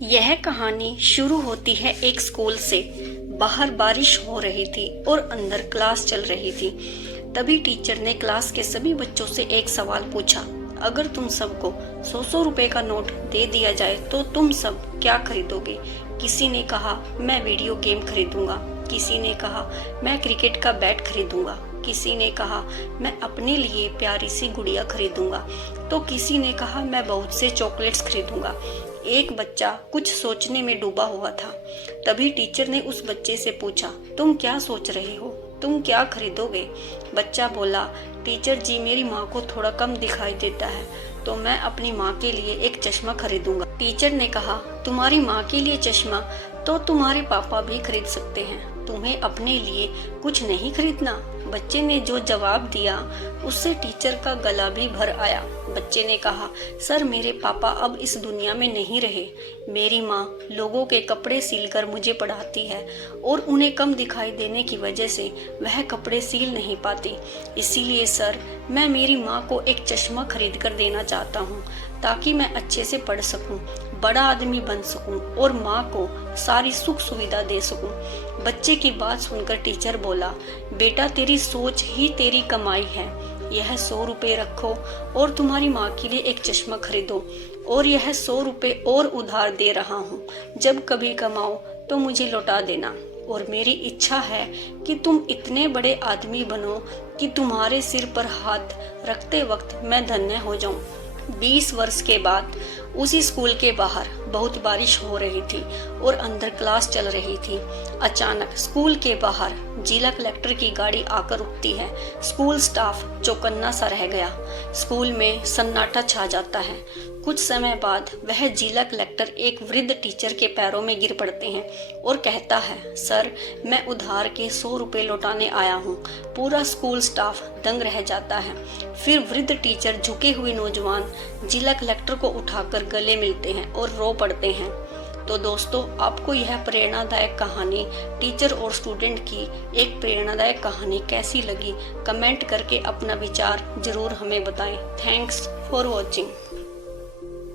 यह कहानी शुरू होती है एक स्कूल से। बाहर बारिश हो रही थी और अंदर क्लास चल रही थी। तभी टीचर ने क्लास के सभी बच्चों से एक सवाल पूछा, अगर तुम सबको 100-100 रुपए का नोट दे दिया जाए तो तुम सब क्या खरीदोगे? किसी ने कहा मैं वीडियो गेम खरीदूंगा, किसी ने कहा मैं क्रिकेट का बैट खरीदूंगा, किसी ने कहा मैं अपने लिए प्यारी सी गुड़िया खरीदूंगा, तो किसी ने कहा मैं बहुत से चॉकलेट्स खरीदूंगा। एक बच्चा कुछ सोचने में डूबा हुआ था। तभी टीचर ने उस बच्चे से पूछा, तुम क्या सोच रहे हो? तुम क्या खरीदोगे? बच्चा बोला, टीचर जी मेरी माँ को थोड़ा कम दिखाई देता है तो मैं अपनी माँ के लिए एक चश्मा खरीदूंगा। टीचर ने कहा, तुम्हारी माँ के लिए चश्मा तो तुम्हारे पापा भी खरीद सकते हैं, तुम्हें अपने लिए कुछ नहीं खरीदना? बच्चे ने जो जवाब दिया उससे टीचर का गला भी भर आया। बच्चे ने कहा, सर मेरे पापा अब इस दुनिया में नहीं रहे। मेरी माँ लोगों के कपड़े सिलकर मुझे पढ़ाती है और उन्हें कम दिखाई देने की वजह से वह कपड़े सिल नहीं पाती। इसीलिए सर मैं मेरी माँ को एक चश्मा खरीद कर देना चाहता हूँ ताकि मैं अच्छे से पढ़ सकूं, बड़ा आदमी बन सकूं और माँ को सारी सुख सुविधा दे सकूं। बच्चे की बात सुनकर टीचर बोला, बेटा तेरी सोच ही तेरी कमाई है। यह 100 रुपए रखो और तुम्हारी माँ के लिए एक चश्मा खरीदो, और यह 100 रुपए और उधार दे रहा हूँ। जब कभी कमाओ तो मुझे लौटा देना। और मेरी इच्छा है कि तुम इतने बड़े आदमी बनो कि तुम्हारे सिर पर हाथ रखते वक्त मैं धन्य हो जाऊं। 20 वर्ष के बाद उसी स्कूल के बाहर बहुत बारिश हो रही थी और अंदर क्लास चल रही थी। अचानक स्कूल के बाहर जिला कलेक्टर की गाड़ी आकर रुकती है। स्कूल स्टाफ चौकन्ना सा रह गया। स्कूल में सन्नाटा छा जाता है। कुछ समय बाद वह जिला कलेक्टर एक वृद्ध टीचर के पैरों में गिर पड़ते हैं और कहता है, सर मैं उधार के 100 रुपए लौटाने आया हूँ। पूरा स्कूल स्टाफ दंग रह जाता है। फिर वृद्ध टीचर झुके हुए नौजवान जिला कलेक्टर को उठाकर गले मिलते हैं और रो पड़ते हैं। तो दोस्तों, आपको यह प्रेरणादायक कहानी टीचर और स्टूडेंट की एक प्रेरणादायक कहानी कैसी लगी? कमेंट करके अपना विचार जरूर हमें बताएं। Thanks for watching.